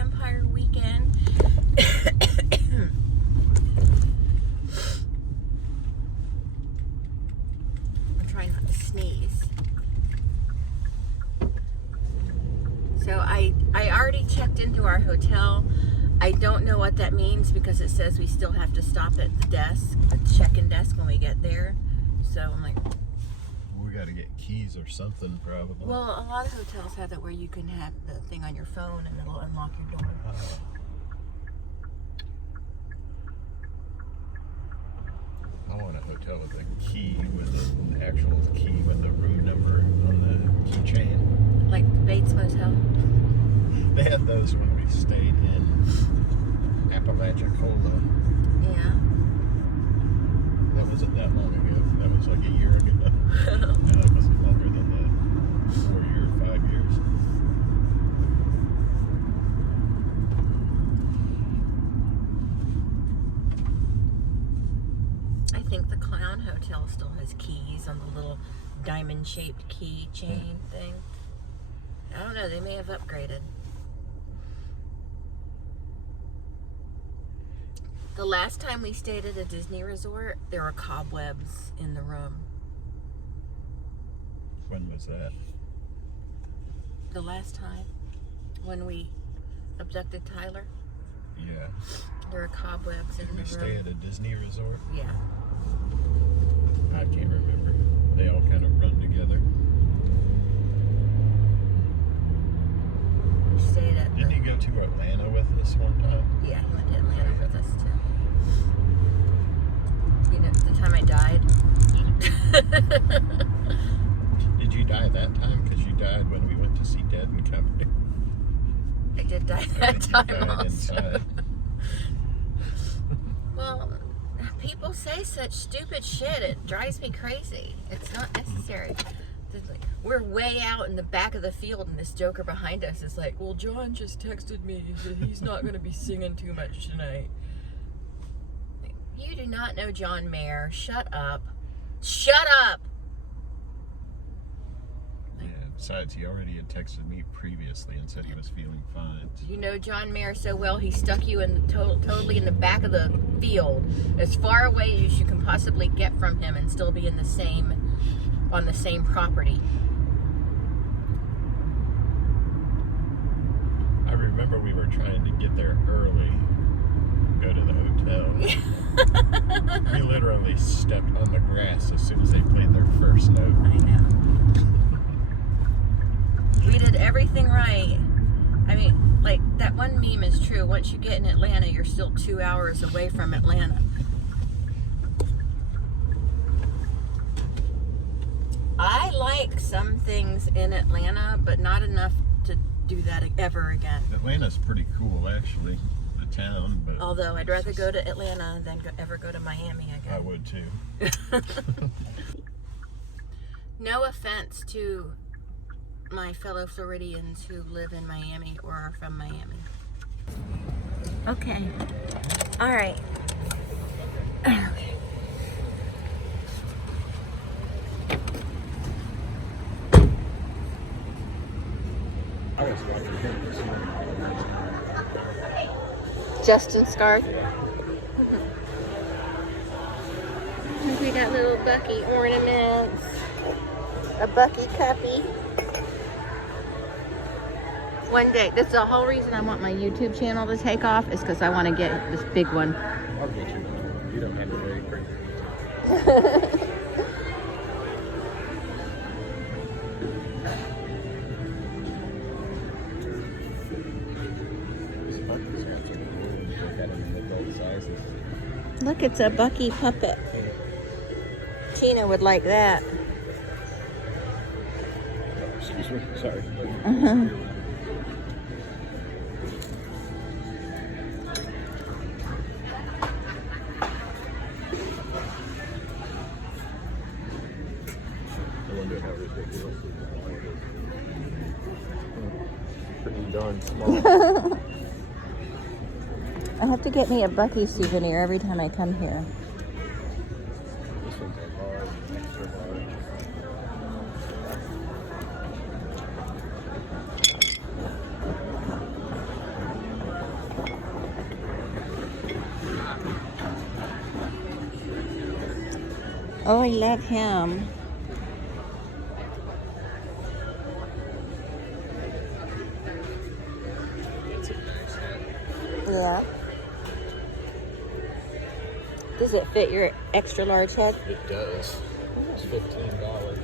Empire weekend. I'm trying not to sneeze. So I already checked into our hotel. I don't know what that means because it says we still have to stop at the desk, the check-in desk when we get there. So I'm like, we got to get keys or something probably. well, a lot of hotels have that where you can have the thing on your phone and it'll unlock your door. I want a hotel with a key, with an actual key with a room number on the keychain. Like the Bates Motel? They had those when we stayed in Apalachicola. Yeah. That wasn't that long ago. That was like a year ago. No, it wasn't longer than that. 4 years, 5 years. I think the Clown Hotel still has keys on the little diamond-shaped key chain thing. I don't know, they may have upgraded. The last time we stayed at a Disney resort, there were cobwebs in the room. When was that? The last time when we abducted Tyler, Yeah. there were cobwebs in Did the we room. stay at a Disney resort? Yeah. I can't remember. They all kind of run together. We stayed at Didn't you go to Atlanta with us one time? Yeah, he went to Atlanta with us too. You know, the time I died. Did you die that time? Because you died when we went to see Dead and Company. I did die that You time died also. inside. Well, people say such stupid shit. It drives me crazy. It's not necessary. It's like, we're way out in the back of the field, and this joker behind us is like, well, John just texted me. He said he's not going to be singing too much tonight. You do not know John Mayer. Shut up. Shut up! Yeah, besides, he already had texted me previously and said he was feeling fine. You know John Mayer so well, he stuck you in the totally in the back of the field, as far away as you can possibly get from him and still be in the same, on the same property. I remember we were trying to get there early, go to the hotel. We literally stepped on the grass as soon as they played their first note. I know. We did everything right. I mean, like, that one meme is true. Once you get in Atlanta, you're still 2 hours away from Atlanta. I like some things in Atlanta, but not enough to do that ever again. Atlanta's pretty cool, actually, the town. But Although I'd rather go to Atlanta than ever go to Miami again. I would too. No offense to my fellow Floridians who live in Miami or are from Miami. Okay. All right. Okay. Justin Scarf. We got little Bucky ornaments. A Bucky cuppy. One day, this is the whole reason I want my YouTube channel to take off, is because I want to get this big one. I'll get you one. You don't have to worry. Look, it's a Bucky puppet. Tina would like that. Excuse me, sorry. I wonder how ridiculous pretty darn small. I have to get me a Bucky souvenir every time I come here. This one's a large, extra large. Oh, I love him. That's a nice hat. Yeah. Does it fit your extra large head? It does. It's $15.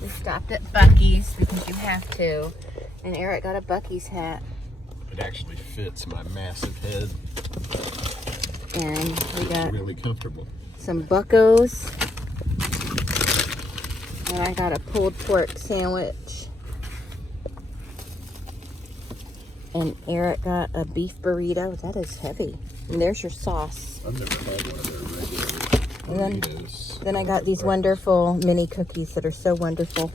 We stopped at Buc-ee's because you have to. And Eric got a Buc-ee's hat. It actually fits my massive head. And we got It's really comfortable. some Buccos. And I got a pulled pork sandwich. And Eric got a beef burrito. That is heavy. And there's your sauce. I've never had one of their regular And burritos. then I got these wonderful mini cookies that are so wonderful.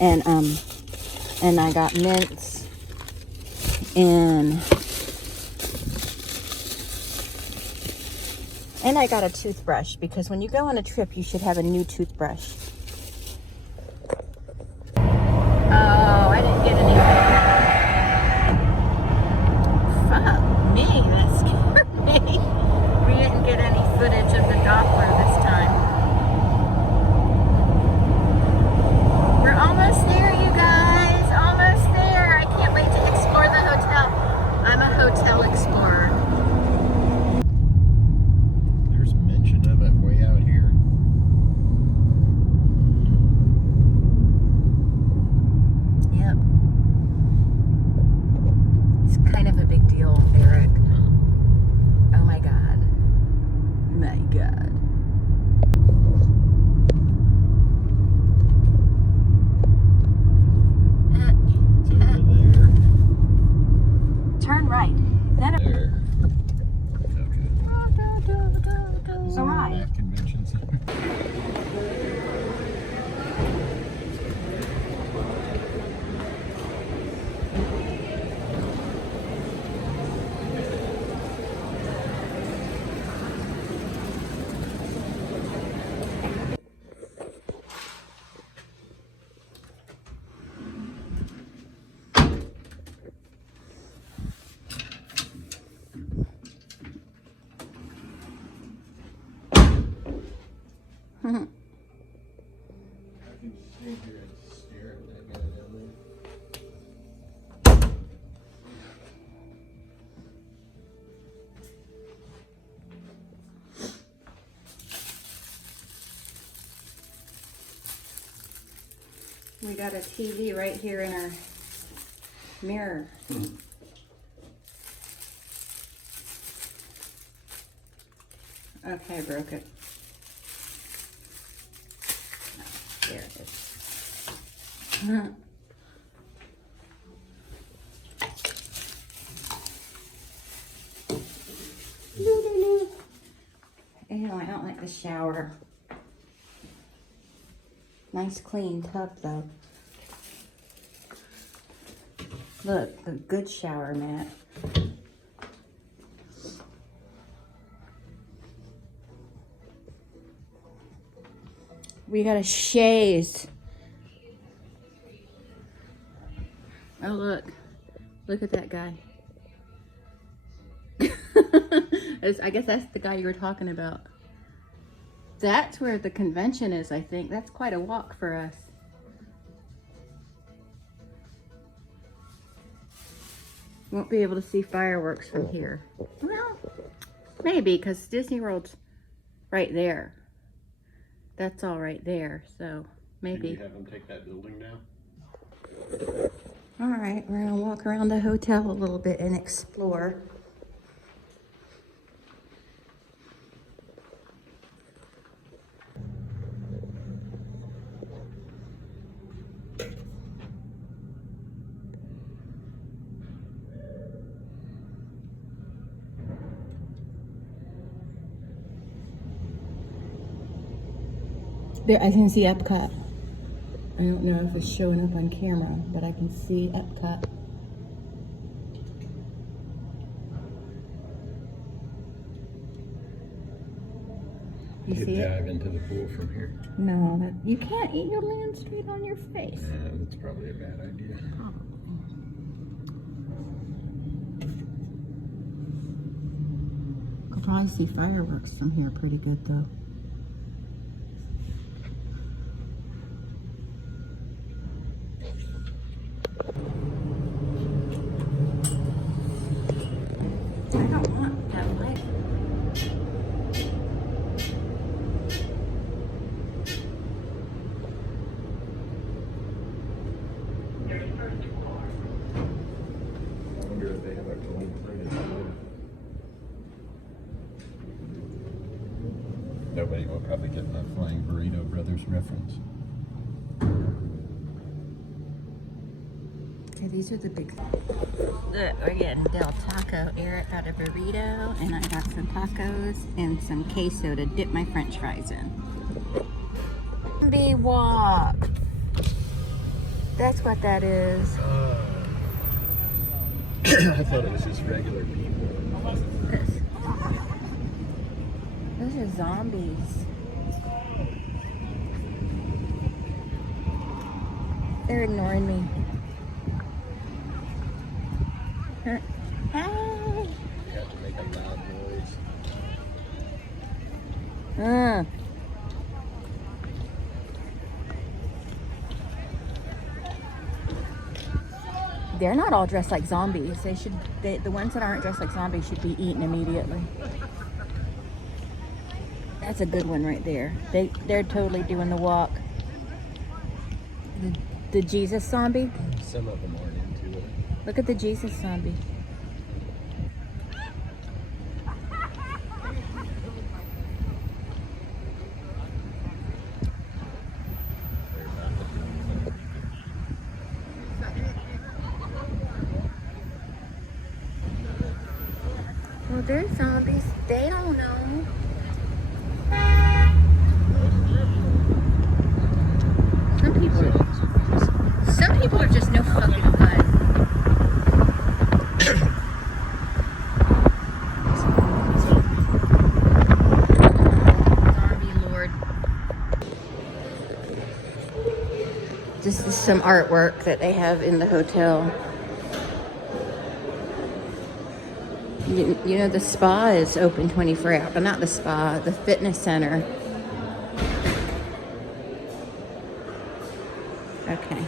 And I got mints and I got a toothbrush because when you go on a trip you should have a new toothbrush. Oh, I didn't get anything. Fuck me, that scared me. We didn't get any footage of the Doppler this time. We're almost there, you guys. Almost there. I can't wait to explore the hotel. I'm a hotel explorer. There's mention of it way out here. Yep. It's kind of a big deal, Eric. Oh my God. My God. It's over there. Turn right. Then There. Okay. So right. That convention center. I can stand here and stare at that guy down there. we got a TV right here in our mirror. Okay, I broke it. There it is. Ew, I don't like the shower. Nice clean tub though. Look, a good shower mat. We got a chaise. Oh look. Look at that guy. I guess that's the guy you were talking about. That's where the convention is, I think. That's quite a walk for us. Won't be able to see fireworks from here. Well, maybe, because Disney World's right there. That's all right there, so maybe. Can you have them take that building down? All right, we're gonna walk around the hotel a little bit and explore. There, I can see Epcot. I don't know if it's showing up on camera, but I can see Epcot. You see it? Dive into the pool from here. No, that you can't eat your land straight on your face. That's probably a bad idea. could probably see fireworks from here pretty good though. I don't want that light. I wonder if they have a gold plated board. Nobody will probably get enough Flying Burrito Brothers reference. Okay, these are the big. Look, we're getting Del Taco. Eric got a burrito, and I got some tacos and some queso to dip my french fries in. Zombie walk. That's what that is. I thought it was just regular people. Those are zombies. They're ignoring me. Hi. You have to make a loud noise. They're not all dressed like zombies. The ones that aren't dressed like zombies should be eaten immediately. That's a good one right there. They're totally doing the walk. The Jesus zombie. Some of them aren't into it. Look at the Jesus zombie. They're not the people. Well, they're zombies. They don't know. Some people are just no fucking fun. Zombie Lord. This is some artwork that they have in the hotel. You know, the spa is open 24 hours. Not the spa, the fitness center. Okay.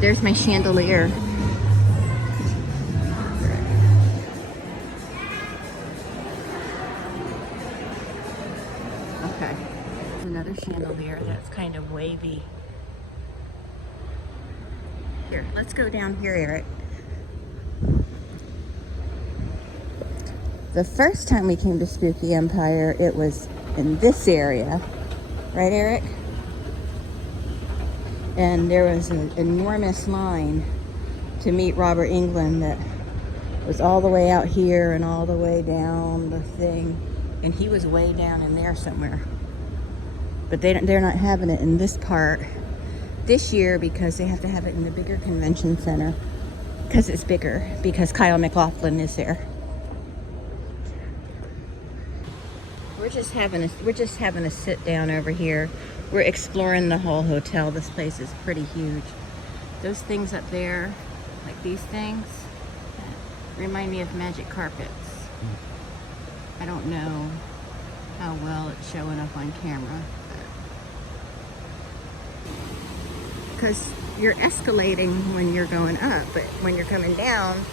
There's my chandelier. Okay. Another chandelier that's kind of wavy. Here, let's go down here, Eric. The first time we came to Spooky Empire, it was in this area. Right, Eric? And there was an enormous line to meet Robert Englund that was all the way out here and all the way down the thing. And he was way down in there somewhere. But they're not having it in this part this year because they have to have it in the bigger convention center because it's bigger, because Kyle MacLachlan is there. We're just having a sit down over here. We're exploring the whole hotel. This place is pretty huge. Those things up there, like these things, remind me of magic carpets. I don't know how well it's showing up on camera. Because you're escalating when you're going up, but when you're coming down,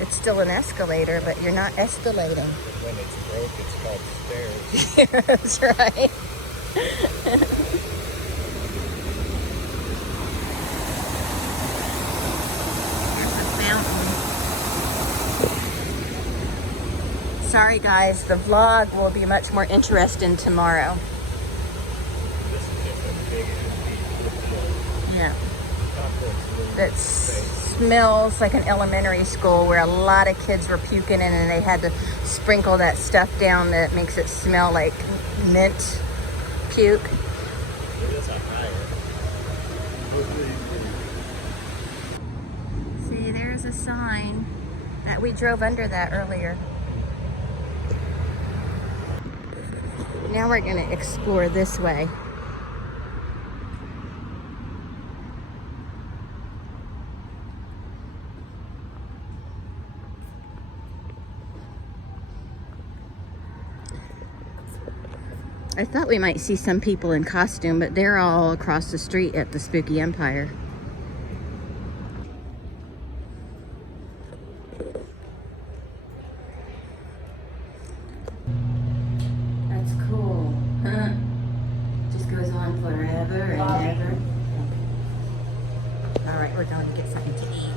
it's still an escalator, but you're not escalating. When it's broke, it's called stairs. That's right. There's a fountain. Sorry guys, the vlog will be much more interesting tomorrow. This is just a big empty Yeah. conference room. That smells like an elementary school where a lot of kids were puking in, and they had to sprinkle that stuff down that makes it smell like mint puke. It is a higher. See, there's a sign that we drove under that earlier. Now we're gonna explore this way. I thought we might see some people in costume, but they're all across the street at the Spooky Empire. That's cool. Huh? Just goes on forever and ever. All right, we're going to get something to eat.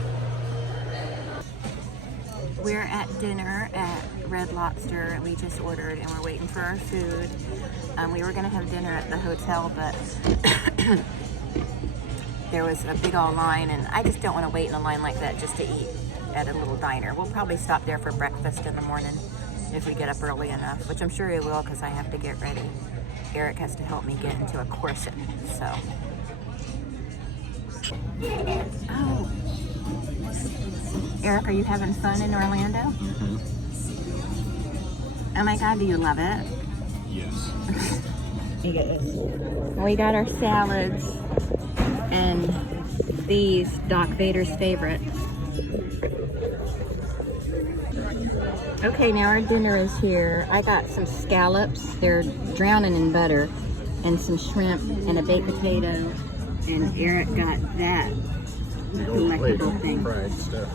We're at dinner at Red Lobster. We just ordered and we're waiting for our food. We were gonna have dinner at the hotel, but there was a big old line, and I just don't want to wait in a line like that just to eat at a little diner. We'll probably stop there for breakfast in the morning if we get up early enough, which I'm sure we will because I have to get ready. Eric has to help me get into a corset, so. Oh. Eric, are you having fun in Orlando? Mm-hmm. Oh my God, do you love it? Yes. We got our salads and these, Doc Vader's favorite. Okay, now our dinner is here. I got some scallops, they're drowning in butter, and some shrimp and a baked potato, and Eric got that delectable thing. Fried stuff.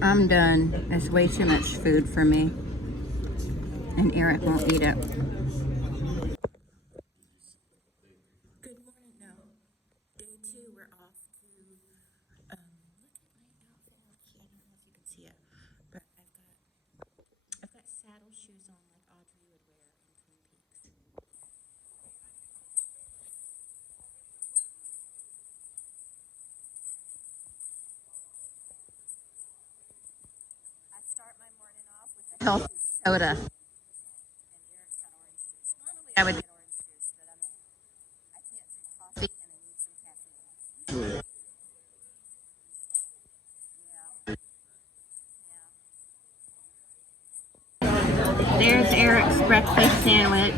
I'm done. It's way too much food for me. And Eric won't eat it. Good morning. No. Day 2, we're off to, look at my outfit. I don't know if you can see it, but I've got saddle shoes on like Audrey would wear in Twin Peaks. I start my morning off with a healthy soda. Normally I would get orange juice, but I can't drink coffee and I need some caffeine. There's Eric's breakfast sandwich.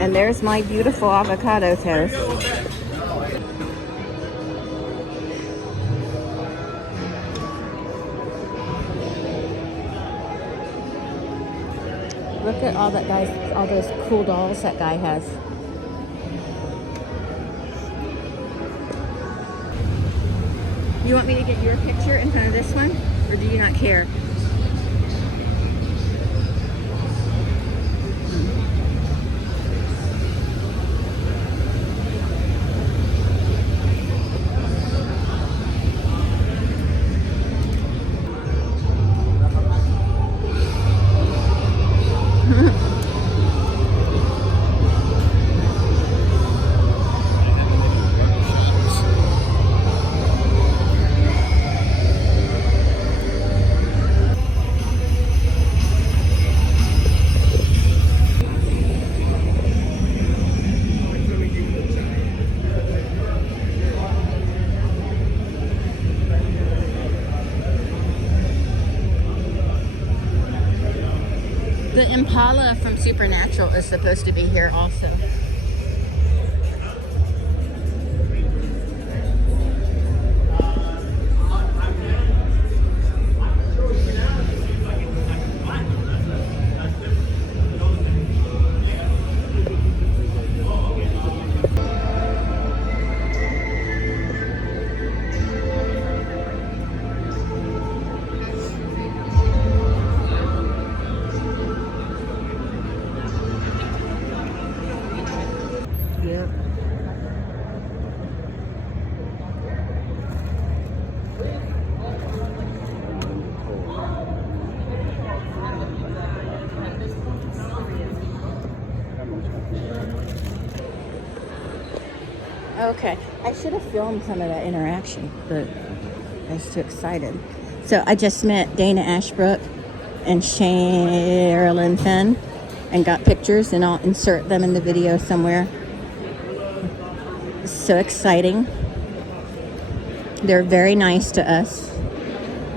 And there's my beautiful avocado toast. Look at all those cool dolls that guy has. You want me to get your picture in front of this one? Or do you not care? The Impala from Supernatural is supposed to be here also. Yep. Okay, I should have filmed some of that interaction, but I was too excited. So I just met Dana Ashbrook and Sherilyn Fenn and got pictures, and I'll insert them in the video somewhere. So exciting. They're very nice to us.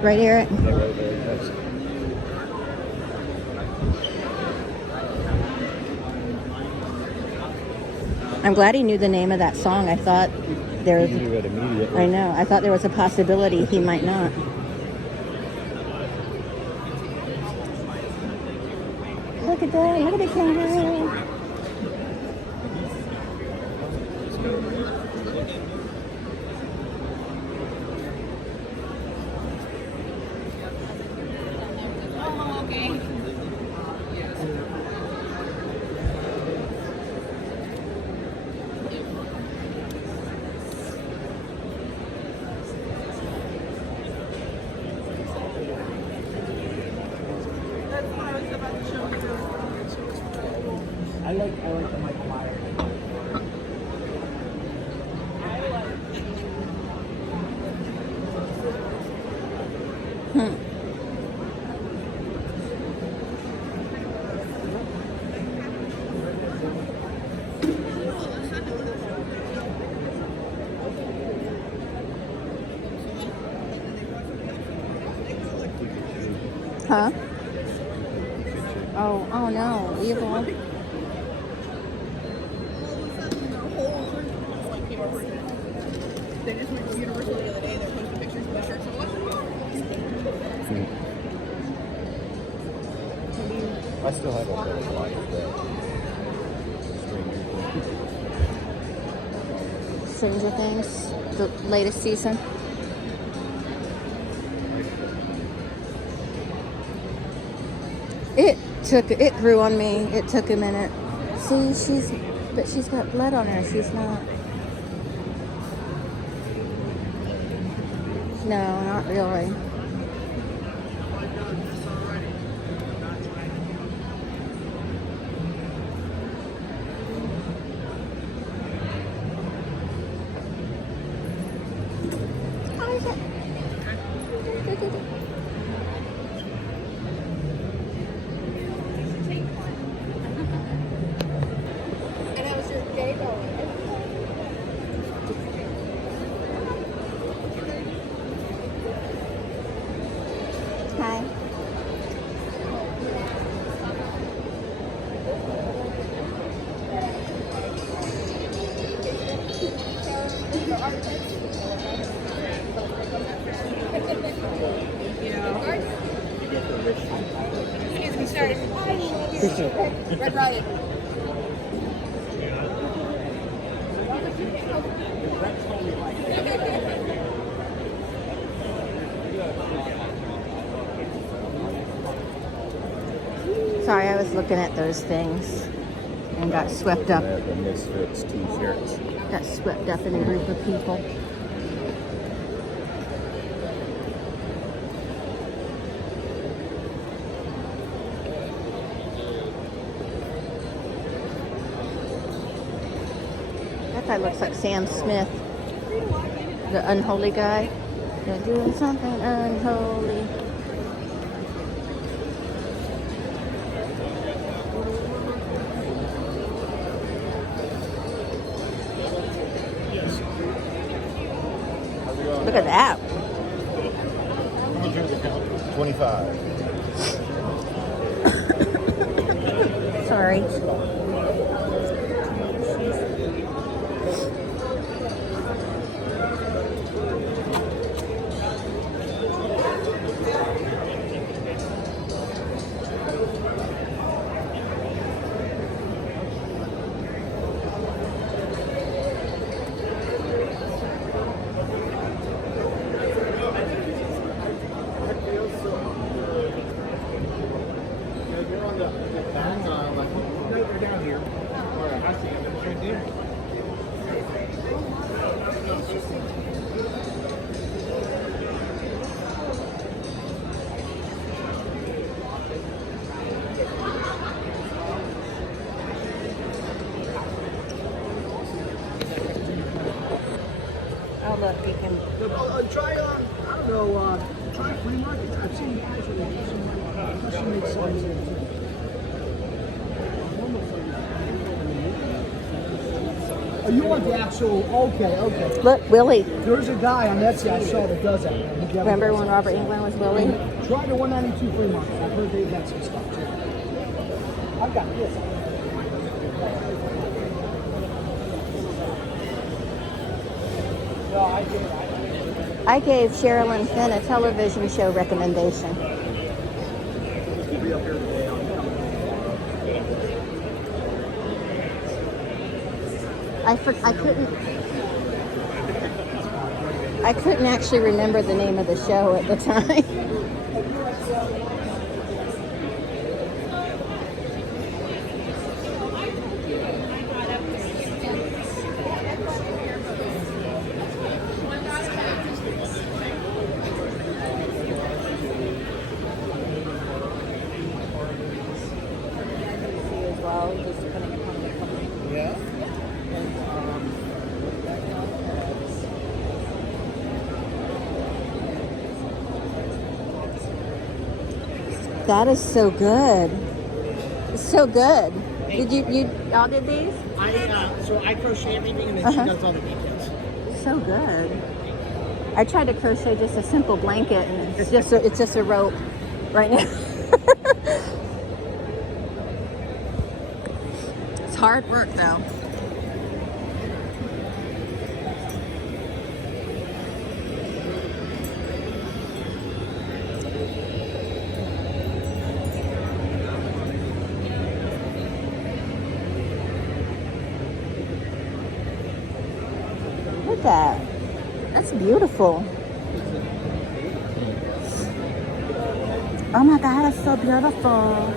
Right, Eric? They were very nice. I'm glad he knew the name of that song. I thought there was. He knew it immediately. I know. I thought there was a possibility he might not. Look at that. Look at the kangaroo. I like the Michael Myers. Huh? Oh no, evil. They just went to Universal the other day. They're posting pictures of the shirts and I still have a lot of Stranger Things, the latest season. It grew on me. It took a minute. See, she's got blood on her. She's not. No, not really. And how was your day going? Hi. Excuse me, sorry. Red Riot. Sorry, I was looking at those things and got swept up. the Misfits t-shirts. Got swept up in a group of people. That guy looks like Sam Smith, the unholy guy. They're doing something unholy. Look at that. 25. Sorry. Oh look, you can. Try, I don't know, try flea market. I've seen actually some custom-made signs there too. Oh, you want the actual, okay. Look, Willie. There's a guy on that side I saw that does that. Remember when Robert England was Willie? Try the 192 flea market. I've heard they've got some stuff too. I've got this. I gave Sherilyn Finn a television show recommendation. I couldn't actually remember the name of the show at the time. That is so good. It's so good. Did you all did these? So I crochet everything and then she does all the details. So good. I tried to crochet just a simple blanket and it's just a rope right now. It's hard work though. Look at that. That's beautiful. Oh my God, it's so beautiful.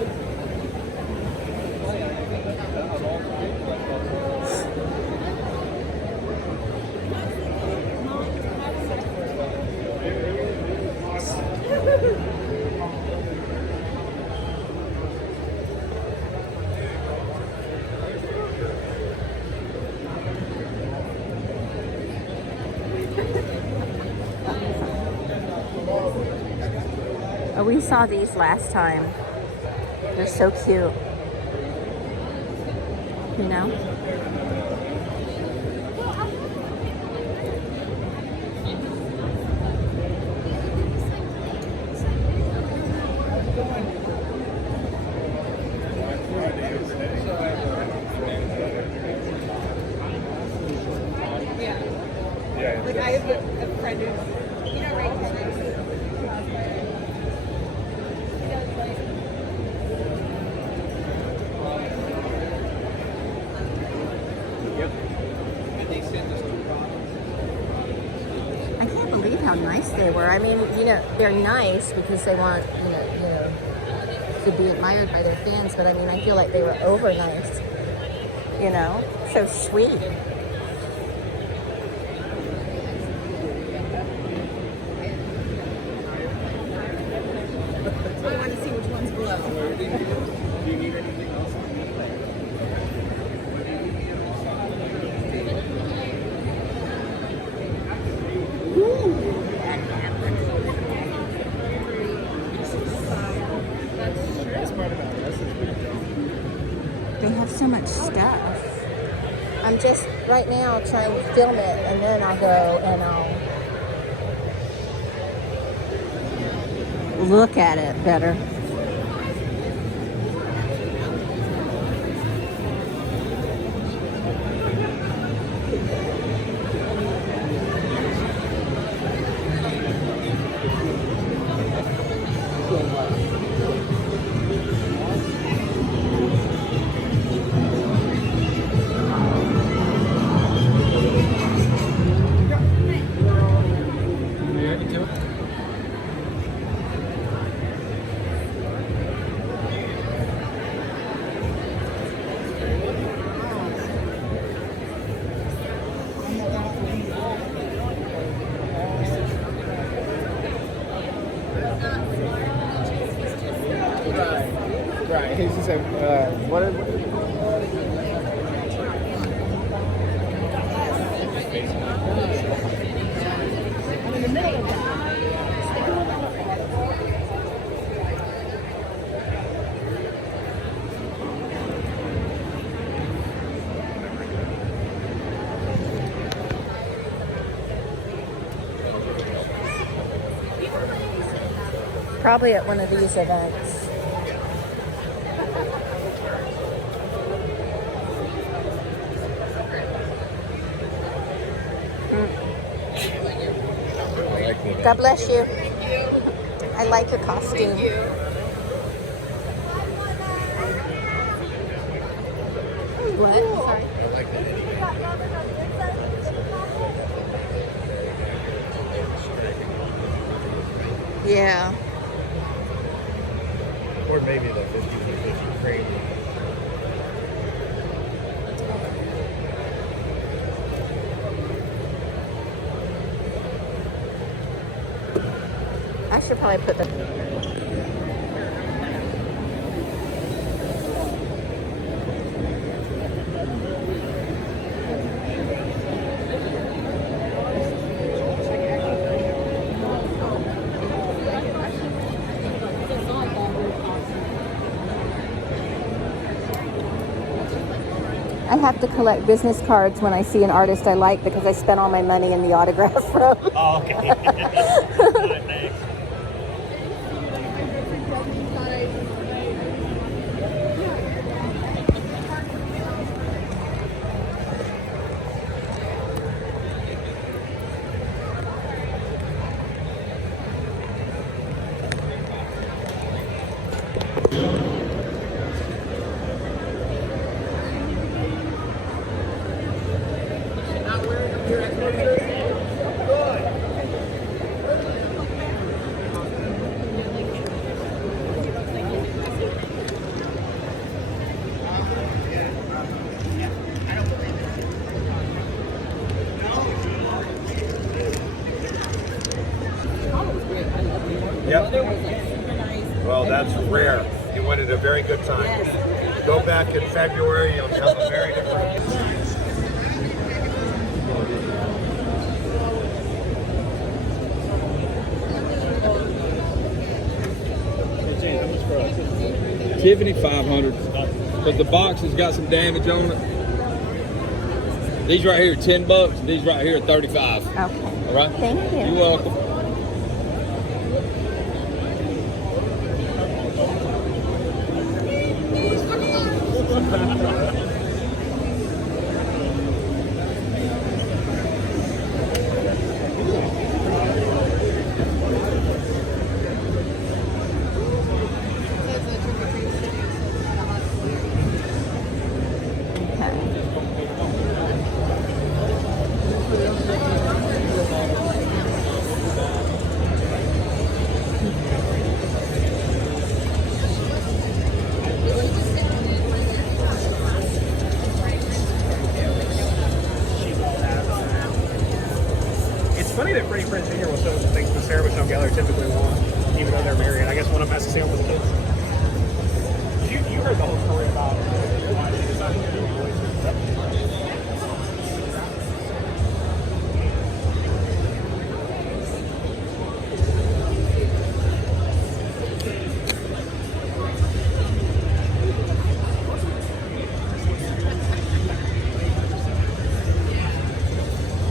Oh, we saw these last time. They're so cute. You know? Like I have a friend who's, you know, right here. I can't believe how nice they were. I mean, you know, they're nice because they want, you know, to be admired by their fans, but I mean, I feel like they were over nice. You know? So sweet. I want to see which one's below. Do you need anything else? They have so much stuff. I'm just right now trying to film it and then I'll go and I'll look at it better. Right. He's just a, what is Probably at one of these events. God bless you. I like your costume. Thank you. What? Sorry. I like the Eddie. Yeah. Or maybe the 50-50 crane. I should probably put the. I have to collect business cards when I see an artist I like because I spent all my money in the autograph room. Oh, okay. Thanks. Yep. Well, that's rare. You went at a very good time. Go back in February, you'll have a very different. Tiffany 500, but the box has got some damage on it. These right here are $10, and these right here are 35. Okay. All right. Thank you. You're welcome. It's funny that Freddie Prinze Jr. will show us some things that Sarah Michelle Gellar typically won't, even though they're married. I guess one of them has to stay home with the kids. You heard the whole story about why they decided to do it.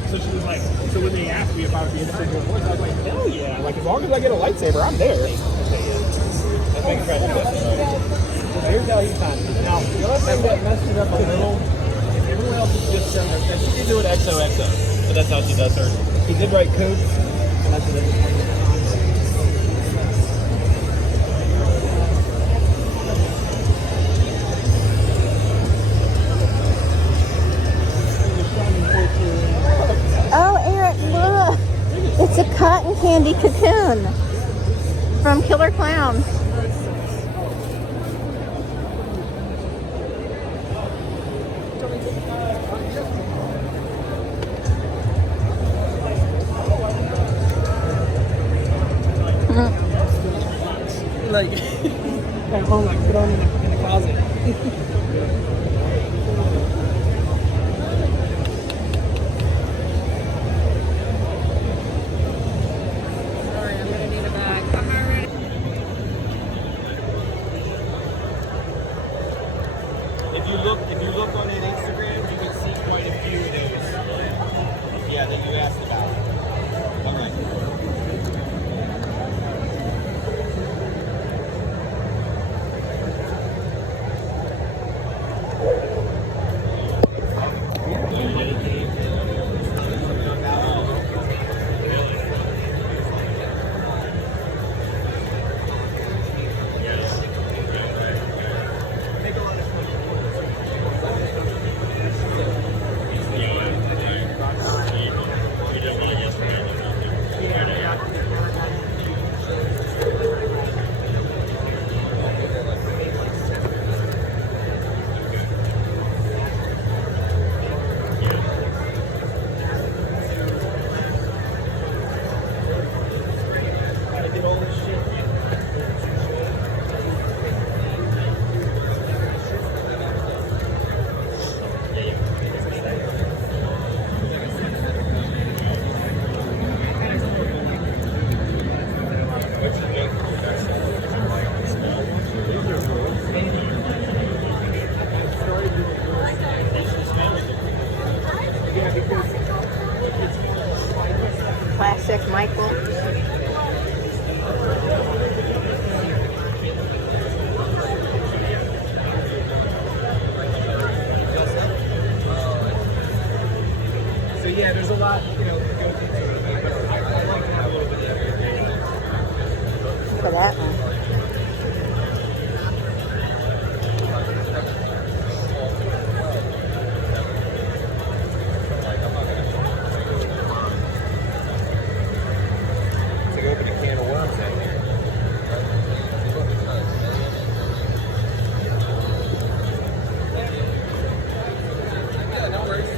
So she was like, so when they asked me if I would be interested in doing voice, I was like, hell yeah. Like, as long as I get a lightsaber, I'm there. That makes So here's how he timed it. Now, the other thing that messed it up a little, if everyone else is just saying, okay, she did do it XOXO, but that's how she does hers. He did write code, and that's what it is. Oh, Eric, look. It's a cotton candy cocoon from Killer Clowns. Like, at home, like, put on in the closet. If you look on that Instagram, you can see quite a few of those. Yeah, that you asked about. Michael. So yeah, there's a lot, you know, to go through. For that one. To open a can of worms out here. Yeah, no worries.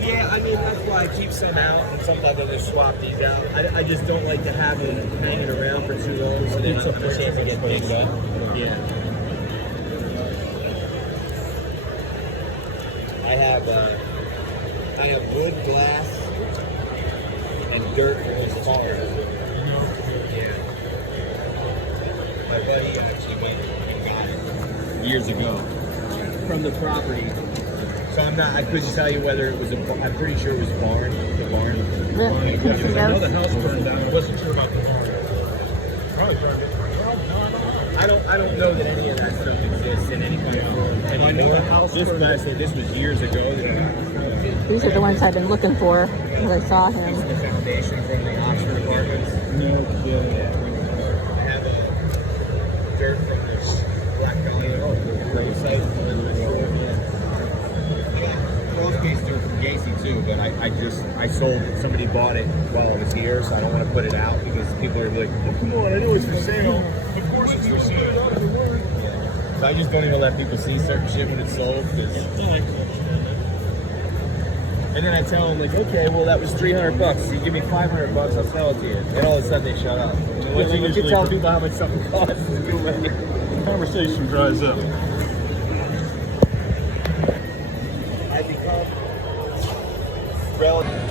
Yeah, I mean, that's why I keep some out and sometimes I just swap these out. I just don't like to have them hanging around for too long, so then I'm a chance to get mixed up. Yeah. I have wood, glass, and dirt from this farm. Yeah. My buddy actually went and got it years ago from the property. So I couldn't tell you whether it was I'm pretty sure it was barn. The barn. Look, Because I know the house burned down. I wasn't sure about the barn. Probably burned it. Well, no, I don't know. I don't know that any of that stuff exists in any kind of form anymore. This guy said this was years ago. these are the ones I've been looking for as I saw him. The foundation from the Oxford apartments. No kidding. I have dirt from the Black Dahlia gravesite. Both cases are from Gacy too, but I sold, somebody bought it while I was here, so I don't want to put it out because people are like, oh, come on, I know it's for sale. Of course it's for sale. So I just don't even let people see certain shit when it's sold. And then I tell them like, okay, well that was $300. So you give me $500, I'll sell it to you. And all of a sudden they shut up. When you tell people how much something costs, it's too late. The conversation dries up. I become relative.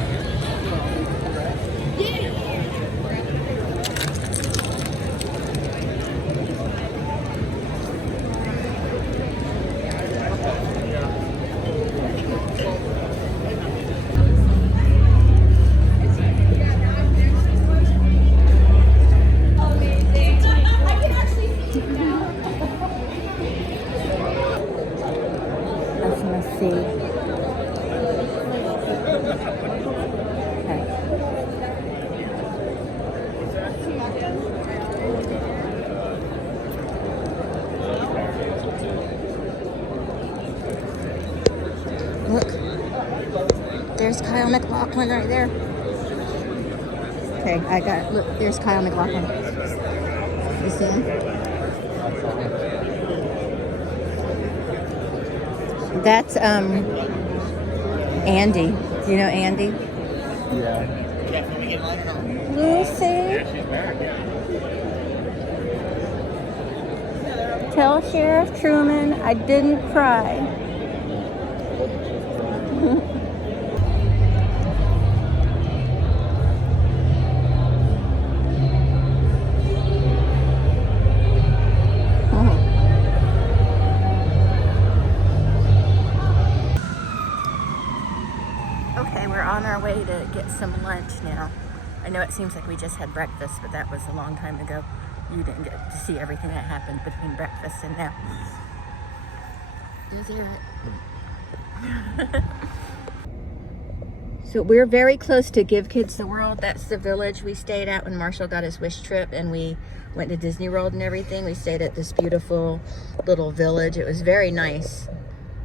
Let's see. Okay. Look, there's Kyle McLaughlin right there. Okay, I got, look, there's Kyle McLaughlin. You see him? That's Andy. You know Andy? Yeah. Lucy. Tell Sheriff Truman I didn't cry. Okay, we're on our way to get some lunch now. I know it seems like we just had breakfast, but that was a long time ago. You didn't get to see everything that happened between breakfast and now. Is it? So we're very close to Give Kids the World. That's the village we stayed at when Marshall got his wish trip and we went to Disney World and everything. We stayed at this beautiful little village. It was very nice.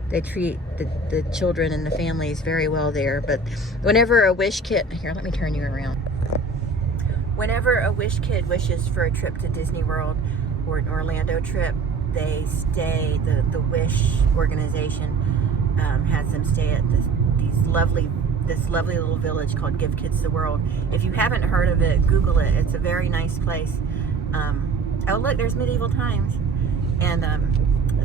They treat the children and the families very well there. But whenever a wish kid, here, let me turn you around. Whenever a wish kid wishes for a trip to Disney World or an Orlando trip, they stay, the Wish organization has them stay at this lovely little village called Give Kids the World. If you haven't heard of it, Google it. It's a very nice place. Oh look, there's Medieval Times. And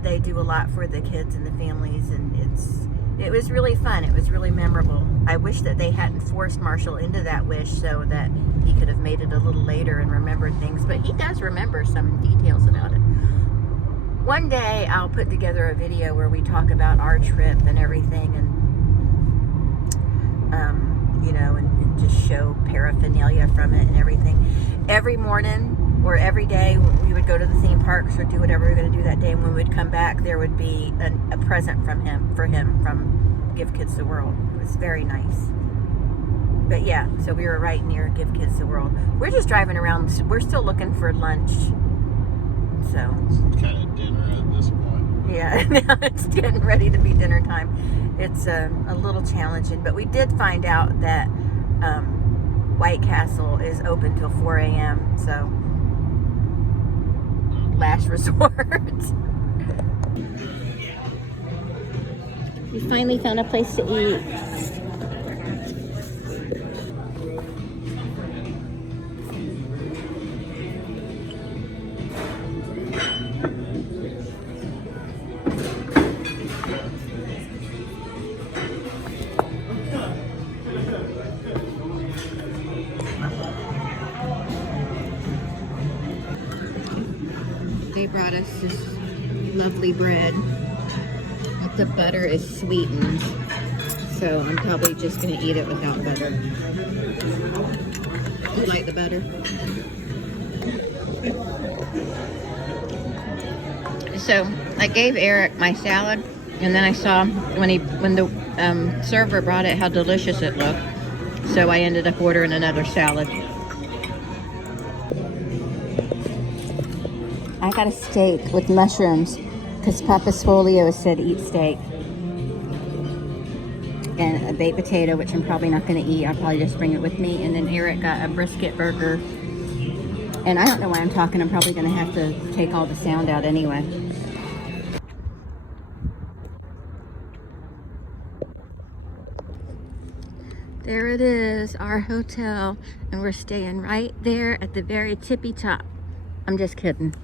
they do a lot for the kids and the families, and it was really fun. It was really memorable. I wish that they hadn't forced Marshall into that wish so that he could have made it a little later and remembered things, but he does remember some details about it. One day I'll put together a video where we talk about our trip and everything, and you know, and just show paraphernalia from it and everything. Every morning or every day we would go to the theme parks or do whatever we were going to do that day, and when we would come back there would be a present from him from Give Kids the World. It was very nice. But yeah, so we were right near Give Kids the World. We're just driving around. We're still looking for lunch. So It's kind of dinner at this point. yeah, now it's getting ready to be dinner time. It's a little challenging, but we did find out that White Castle is open till 4 a.m. So last resort. We finally found a place to eat. They brought us this lovely bread, but the butter is sweetened, so I'm probably just going to eat it without butter. You like the butter? So I gave Eric my salad, and then I saw when the server brought it how delicious it looked, so I ended up ordering another salad. I got a steak with mushrooms because Papa Sfolio said eat steak. And a baked potato, which I'm probably not going to eat. I'll probably just bring it with me. And then Eric got a brisket burger. And I don't know why I'm talking. I'm probably going to have to take all the sound out anyway. There it is, our hotel. And we're staying right there at the very tippy top. I'm just kidding.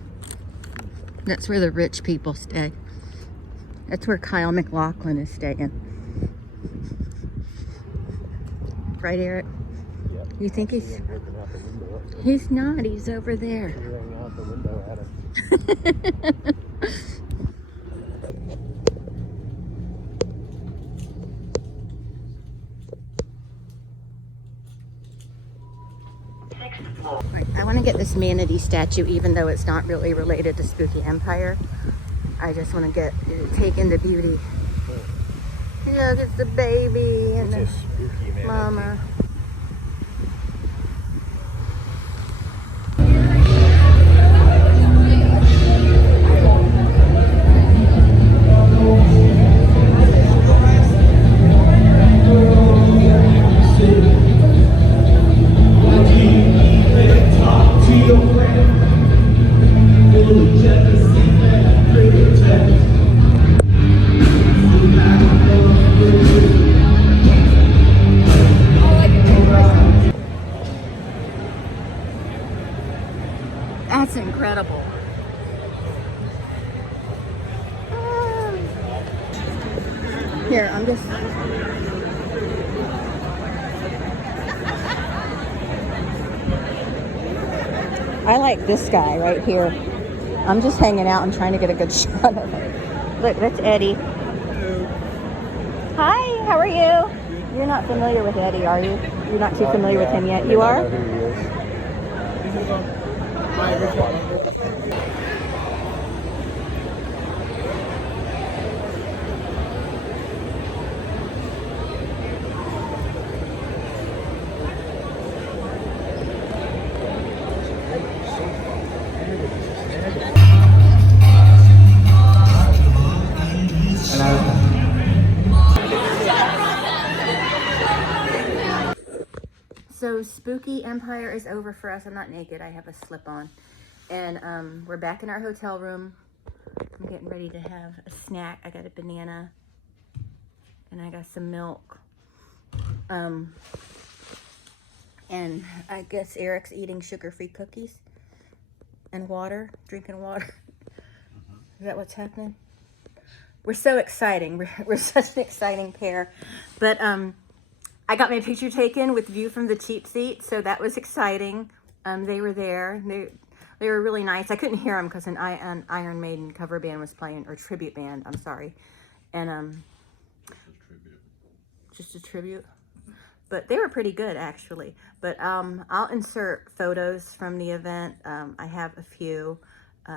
That's where the rich people stay. That's where Kyle MacLachlan is staying. Right, Eric? Yep. You think he's... Looking out the window. He's not. He's over there. Staring out the window at him. Right, I want to get this manatee statue, even though it's not really related to Spooky Empire. I just want to take in the beauty. Look, it's the baby and It's the a spooky manatee. mama. That's incredible. Here, I'm just... I like this guy right here. I'm just hanging out and trying to get a good shot of him. Look, that's Eddie. Hi, how are you? You're not familiar with Eddie, are you? You're not too familiar with him yet. You are? So Spooky Empire is over for us. I'm not naked. I have a slip on. And we're back in our hotel room. I'm getting ready to have a snack. I got a banana. And I got some milk. And I guess Eric's eating sugar-free cookies. And water. Drinking water. Is that what's happening? We're so exciting. We're such an exciting pair. But I got my picture taken with view from the cheap seat, so that was exciting. They were there. They were really nice. I couldn't hear them because an Iron Maiden cover band was playing, or tribute band, I'm sorry. And just a tribute. But they were pretty good, actually. But I'll insert photos from the event. I have a few.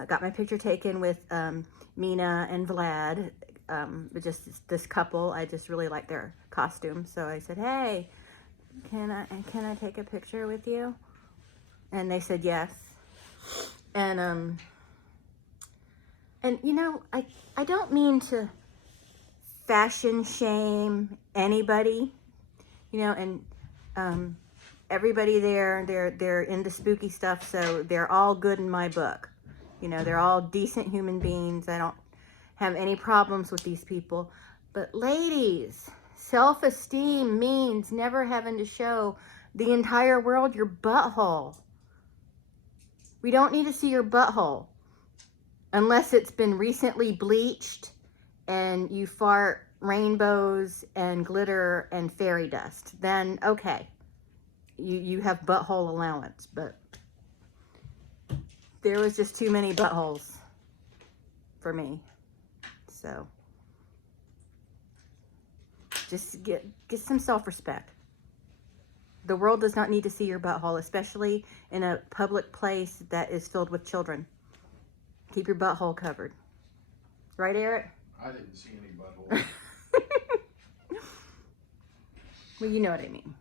Got my picture taken with Mina and Vlad. Just this couple. I just really like their costume. So I said, hey, can I take a picture with you? And they said yes. And you know, I don't mean to fashion shame anybody, you know, and everybody there, they're into spooky stuff, so they're all good in my book. You know, they're all decent human beings. I don't have any problems with these people. But ladies, self-esteem means never having to show the entire world your butthole. We don't need to see your butthole unless it's been recently bleached and you fart rainbows and glitter and fairy dust. Then okay, you have butthole allowance. But there was just too many buttholes for me. So just get some self-respect. The world does not need to see your butthole, especially in a public place that is filled with children. Keep your butthole covered. Right, Eric? I didn't see any butthole. Well, you know what I mean.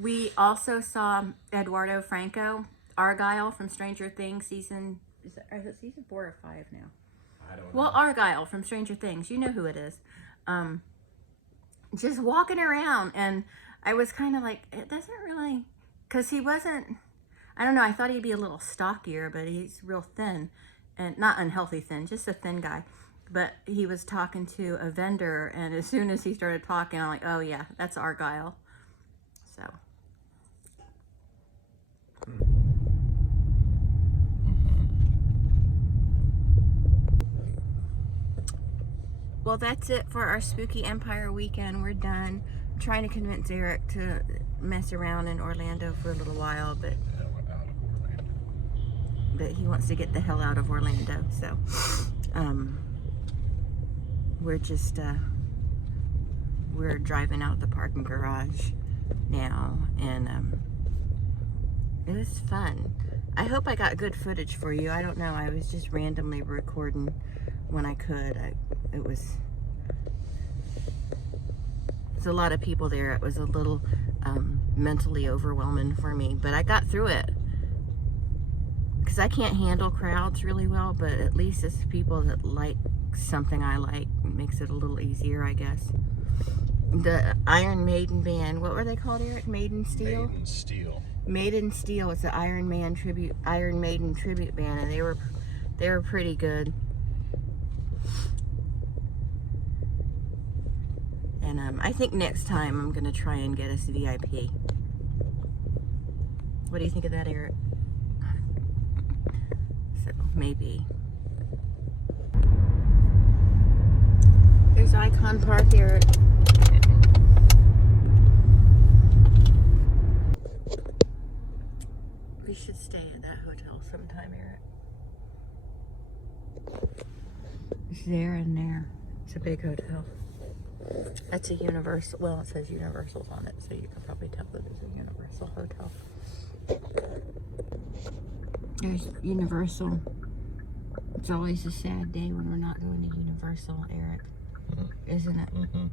We also saw Eduardo Franco, Argyle from Stranger Things season, is it season 4 or 5 now? I don't know. Well, Argyle from Stranger Things, you know who it is. Just walking around, and I was kind of like, it doesn't really, because he wasn't, I don't know, I thought he'd be a little stockier, but he's real thin, and not unhealthy thin, just a thin guy. But he was talking to a vendor, and as soon as he started talking, I'm like, oh yeah, that's Argyle. So. Well, that's it for our Spooky Empire weekend. We're done. I'm trying to convince Eric to mess around in Orlando for a little while, but he wants to get the hell out of Orlando. So we're just we're driving out the parking garage now, and it was fun. I hope I got good footage for you. I don't know. I was just randomly recording when I could. It was a lot of people there. It was a little mentally overwhelming for me, but I got through it because I can't handle crowds really well, but at least it's people that like something I like. It makes it a little easier, I guess. The Iron Maiden band, what were they called, Eric? Maiden Steel? Maiden Steel. Maiden Steel was the Iron Maiden tribute band, and they were pretty good. And I think next time I'm gonna try and get us VIP. What do you think of that, Eric? So maybe. There's Icon Park, Eric. We should stay at that hotel sometime, Eric. It's there and there. It's a big hotel. That's a Universal. Well, it says Universal's on it, so you can probably tell that it's a Universal hotel. There's Universal. It's always a sad day when we're not going to Universal, Eric. Isn't it? Mm-hmm.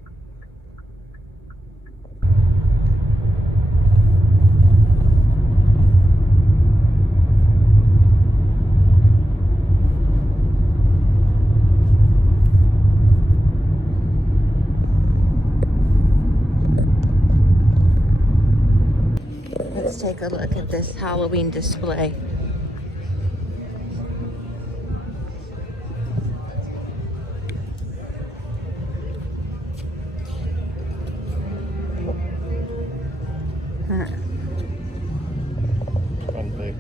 Let's take a look at this Halloween display. Fun thing.